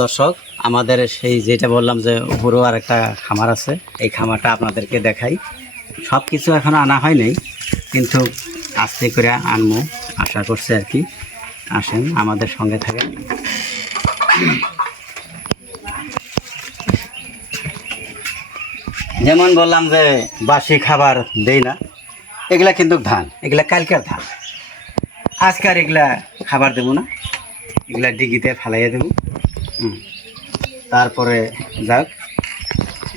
দর্শক, আমাদের সেই যেটা বললাম যে উপরেও আর একটা খামার আছে, এই খামারটা আপনাদেরকে দেখাই। সব কিছু এখনও আনা হয় নাই, কিন্তু আস্তে করে আনবো আশা করছি আর কি। আসেন আমাদের সঙ্গে থাকেন। যেমন বললাম যে বাসি খাবার দেই না, এগুলা কিন্তু ধান, এগুলা কালকের ধান, আজকে আর এগুলা খাবার দেবো না, এগুলা ডিগিতে ফালাইয়া দেবো। তারপরে যাক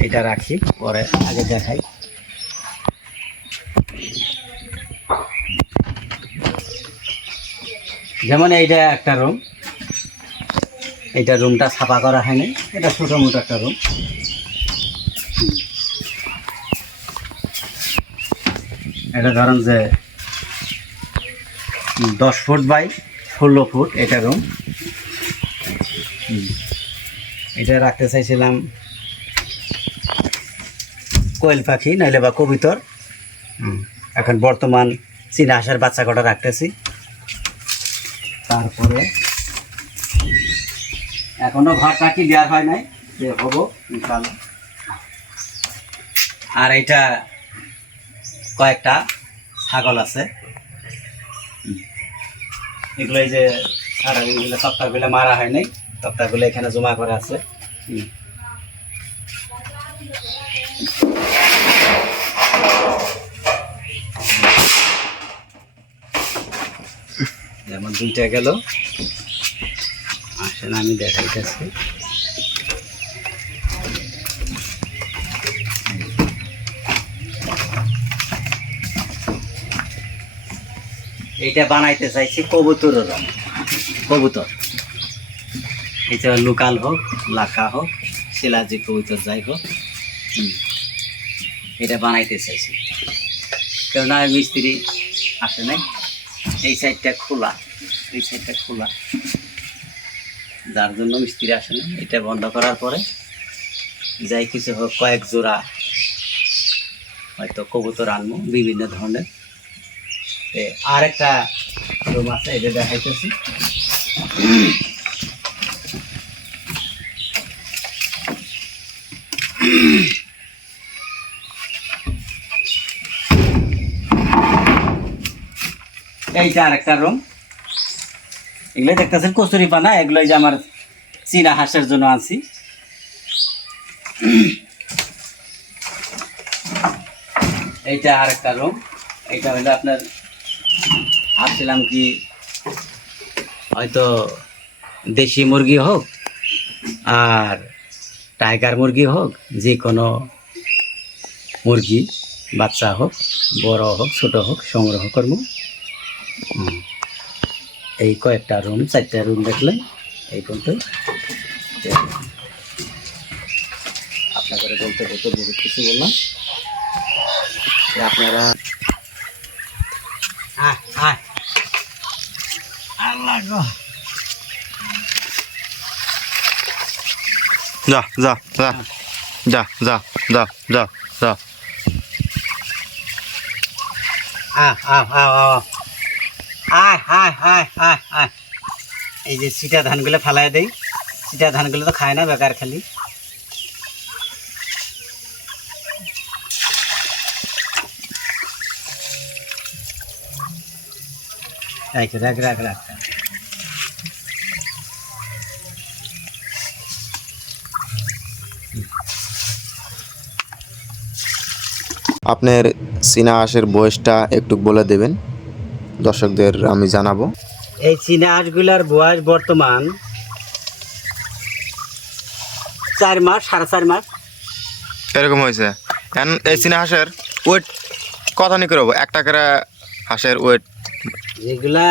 এটা রাখি, পরে আগে দেখাই। যেমন এইটা একটা রুম, এইটা রুমটা ছাপা করা হয়নি, এটা ছোটো মোটো একটা রুম। এটা ধরেন যে 10 ফুট বাই 16 ফুট এটা রুম। এটা রাখতে চাইছিলাম কোয়েল পাখি নাইলে বা কবিতর। এখন বর্তমান চীনা হাঁসের বাচ্চা কটা রাখতেছি। তারপরে এখনো ঘরটা কি দেওয়ার হয় নাই, যে হবো ইনশাআল্লাহ। আর এইটা কয়েকটা ছাগল আছে, এগুলো এই যে সারাগুলো তক্তাগুলো মারা হয় নাই, তক্তাগুলো এখানে জমা করে আছে। যেমন দুইটা গেল, আসেন আমি দেখাইতেছি। এইটা বানাইতে চাইছি কবুতরের রং, কবুতর। এটা লোকাল হোক, লাখা হোক, শিলাজি কবুতর যাই হোক, এটা বানাইতে চাইছি। কেননা মিস্ত্রি আসে নাই, এই সাইডটা খোলা, এই সাইডটা খোলা, যার জন্য মিস্ত্রি আসে না। এটা বন্ধ করার পরে যাই কিছু হোক কয়েক জোড়া হয়তো কবুতর আনবো বিভিন্ন ধরনের। আর একটা রুম আছে, এটা দেখাইতেছি। এইটা আর একটা রুম। এগুলো দেখতেছেন কচুরি পানা, এগুলোই যে আমার চীনা হাঁসের জন্য আনছি। এইটা আর একটা রুম। এইটা হলো আপনার, ভাবছিলাম কি হয়তো দেশি মুরগি হোক আর টাইগার মুরগি হোক, যে কোনো মুরগি বাচ্চা হোক, বড় হোক, ছোট হোক, সংগ্রহ করবো। এই কয়েকটা রুম, 4টা রুম দেখলেন এই পর্যন্ত। আপনাদের বলতে বলতে বহুত কিছু বললাম, আপনারা যা যা যা যা যা যা যা যা এই যে সিটা ধানগুলো ফালাই দেই, সিটা ধানগুলো তো খায় না, বেকার খালি। রাখ রাখ রাখ। আপনার চীনা হাঁসের বয়সটা একটু বলে দেবেন, দর্শকদের আমি জানাবো। এই চীনা হাঁসগুলার বয়স বর্তমান 4 মাস, 4.5 মাস এরকম হয়েছে। এই চীনা হাঁসের ওয়েট কথা নি করবো, একটা করে হাঁসের ওয়েট? যেগুলা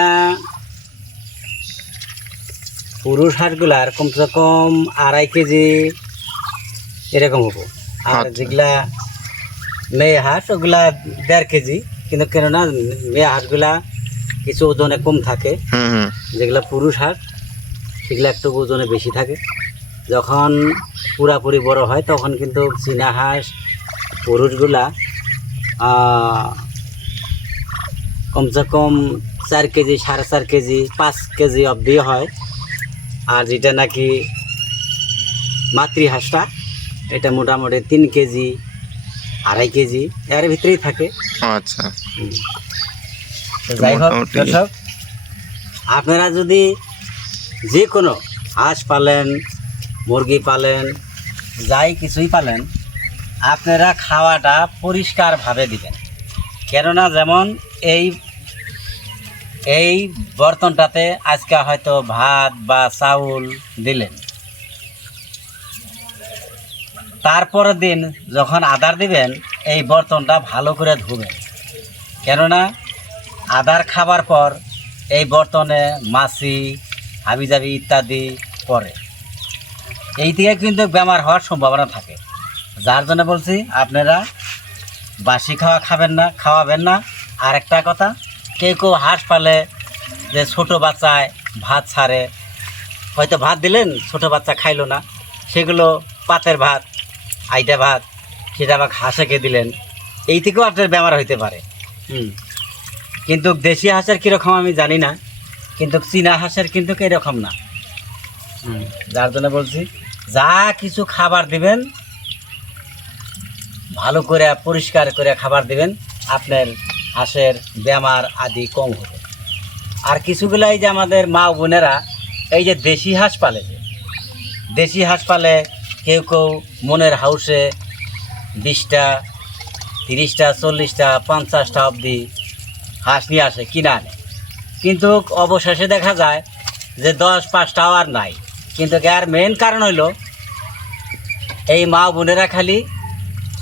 পুরুষ হাঁসগুলার কমসে কম 2.5 কেজি এরকম হবো। আর যেগুলা মেয়ে হাঁস ওগুলা 1.5 কেজি, কিন্তু কেননা মেয়ে হাঁসগুলা কিছু ওজনে কম থাকে, যেগুলা পুরুষ হাঁস সেগুলা একটু ওজনে বেশি থাকে। যখন পুরাপুরি বড় হয় তখন কিন্তু চীনা হাঁস পুরুষগুলা কমসে কম 4 কেজি, 4.5 কেজি, 5 কেজি অবধি হয়। আর যেটা নাকি মাতৃ হাঁসটা এটা মোটামুটি 3 কেজি 2.5 কেজি এর ভিতরেই থাকে। আচ্ছা, তো যাই হোক মোটামুটি- দর্শক, আপনারা যদি যে কোনো হাঁস পালেন, মুরগি পালেন, যাই কিছুই পালেন, আপনারা খাওয়াটা পরিষ্কারভাবে দিবেন। কেননা যেমন এই বর্তনটাতে আজকে হয়তো ভাত বা চাউল দিলেন, তারপরের দিন যখন আদার দিবেন এই বর্তনটা ভালো করে ধুবেন। কেননা আদার খাবার পর এই বর্তনে মাছি হাবিজাবি ইত্যাদি পড়ে, এই থেকে কিন্তু বেমার হওয়ার সম্ভাবনা থাকে। যার জন্য বলছি আপনারা বাসি খাওয়া খাওয়াবেন না। আর একটা কথা, কেউ হাঁস পালে যে ছোট বাচ্চায় ভাত ছাড়ে, হয়তো ভাত দিলেন ছোট বাচ্চা খাইলো না, সেগুলো পাতের ভাত, আইটা ভাত, সেটা আবার হাঁসেকে দিলেন, এই থেকেও আপনার বেমার হইতে পারে। কিন্তু দেশি হাঁসের কীরকম আমি জানি না, কিন্তু চীনা হাঁসের কিন্তু এরকম না। যার জন্য বলছি যা কিছু খাবার দিবেন ভালো করে পরিষ্কার করে খাবার দিবেন, আপনার হাঁসের বেমার আদি কম হবে। আর কিছুগুলাই যে আমাদের মা বোনেরা এই যে দেশি হাঁস পালে, দেশি হাঁস পালে কেউ মনের হাউসে 20টা 30টা 40টা 50টা অবধি হাঁস নিয়ে আসে, কিনা আনে, কিন্তু অবশেষে দেখা যায় যে 10-5টাও আর নাই। কিন্তু এর মেন কারণ হইল এই মা বোনেরা খালি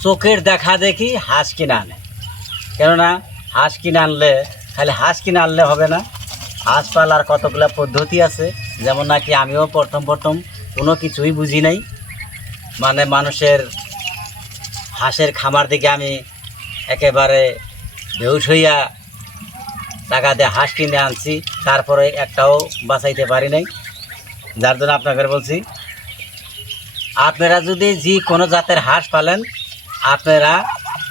চোখের দেখা দেখি হাঁস কিনে আনে। কেননা হাঁস কিনে আনলে খালি হাঁস কিনে আনলে হবে না, হাঁস পালার কতগুলো পদ্ধতি আছে। যেমন নাকি আমিও প্রথম কোনো কিছুই বুঝি নাই, মানে মানুষের হাঁসের খামার দিকে আমি একেবারে বেহুশ হইয়া টাকা দিয়ে হাঁস কিনে আনছি, তারপরে একটাও বাঁচাইতে পারি নাই। যার জন্য আপনাকে বলছি, আপনারা যদি যে কোনো জাতের হাঁস পালেন, আপনারা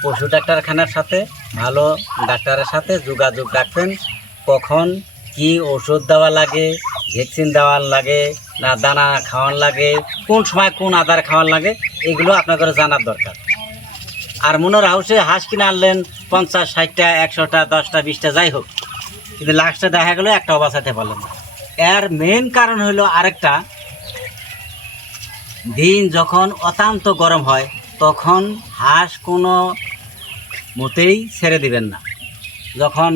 পশু ডাক্তারখানার সাথে, ভালো ডাক্তারের সাথে যোগাযোগ রাখবেন। কখন কি ওষুধ দেওয়া লাগে, ভ্যাকসিন দেওয়ার লাগে না দানা খাওয়ান লাগে, কোন সময় কোন আদার খাওয়ান লাগে, এগুলো আপনাদের জানার দরকার। আর মনের হাউসে হাঁস কিনে আনলেন 50-60টা 100টা 10টা 20টা যাই হোক, কিন্তু লাস্টে দেখা গেলো একটাও বাঁচাতে পারলেন না। এর মেন কারণ হলো আরেকটা, দিন যখন অত্যন্ত গরম হয় তখন হাঁস কোনো মতেই ছেড়ে দিবেন না। যখন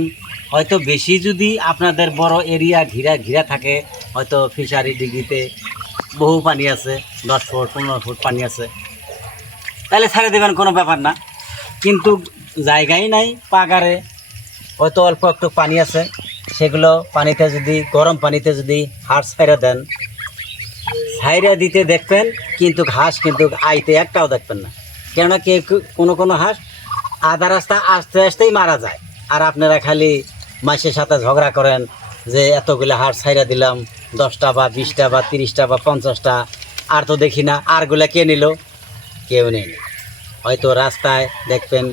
হয়তো বেশি যদি আপনাদের বড় এরিয়া ঘিরা থাকে, হয়তো ফিশারি ডিগ্রিতে বহু পানি আছে, 10 ফুট 15 ফুট পানি আছে, তাহলে ছেড়ে দেবেন, কোনো ব্যাপার না। কিন্তু জায়গাই নাই, পাগারে হয়তো অল্প একটু পানি আছে, সেগুলো পানিতে যদি গরম পানিতে যদি হাঁস ছেড়ে দেন, ছাইরা দিতে দেখবেন কিন্তু হাঁস কিন্তু আইতে একটাও দেখবেন না। কেননা কোনো হাঁস আধা রাস্তা আসতেই মারা যায়। আর আপনারা খালি মাসের সাথে ঝগড়া করেন যে এতগুলো হাঁস ছাইরা দিলাম, 10টা বা 20টা বা 30টা বা 50টা, আর তো দেখি না, আরগুলা কে নিল? কেউ নেই। হয়তো রাস্তায় দেখবেন,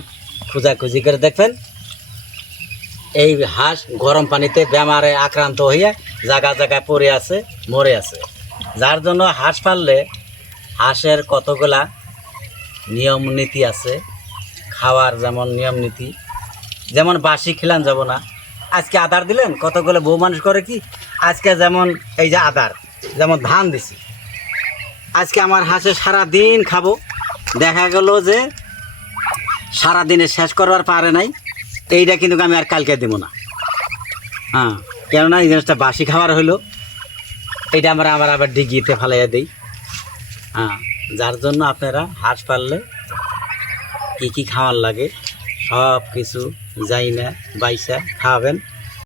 খোঁজাখুঁজি করে দেখবেন এই হাঁস গরম পানিতে বেমারে আক্রান্ত হইয়া জায়গায় পড়ে আছে, মরে আছে। যার জন্য হাঁস পাললে হাঁসের কতগুলা নিয়ম নীতি আছে, খাওয়ার যেমন নিয়ম নীতি, যেমন বাসি খেলান যাব না। আজকে আদার দিলেন, কতগুলো বউ মানুষ করে কি, আজকে যেমন এই যে আদার, যেমন ধান দিছি, আজকে আমার হাঁসে সারাদিন খাবো, দেখা গেল যে সারাদিনে শেষ করবার পারে নাই, এইটা কিন্তু আমি আর কালকে দেব না। কেননা এই জিনিসটা বাসি খাবার হইলো, এইটা আমরা আবার ডিগিতে ফালাইয়া দিই। যার জন্য আপনারা হাঁস পাললে কী খাওয়ার লাগে সব কিছু যাই না বাইসা খাওয়াবেন।